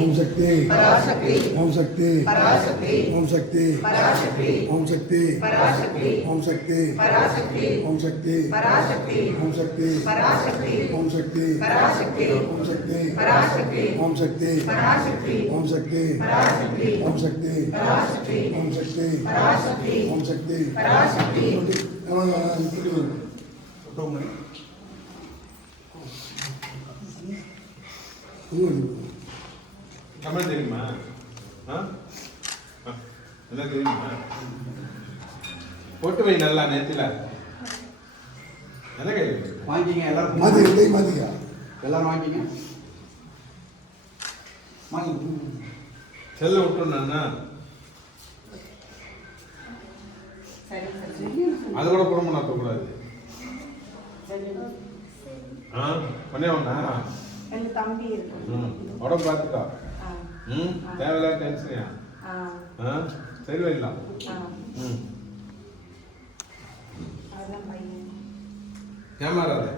ஓம் சக்தி ஓம் சக்தி ஓம் சக்தி ஓம் சக்தி ஓம் சக்தி ஓம் சக்தி ஓம் சக்தி ஓம் சக்தி ஓம் சக்தி ஓம் சக்தி ஓம் சக்தி ஓம் சக்தி ஓம் சக்தி ஓம் சக்தி தமிழ் தெரியுமா? என்ன தெரியுமா? போட்டு வை நல்லா நேத்தில என்ன கை வாங்கிங்க எல்லாரும் மாத்திக்க எல்லாரும் வாங்கிங்க செல்ல விட்டுருண்ணா அது கூட புறம்பு நடத்தக்கூடாது. பண்ணே ஒண்ணா தம்பி இருக்கு உடம்பு பார்த்துக்கோ. தேவையில்லாத டென்ஷனியா சரி வைக்கலாம். ஏமாறாது.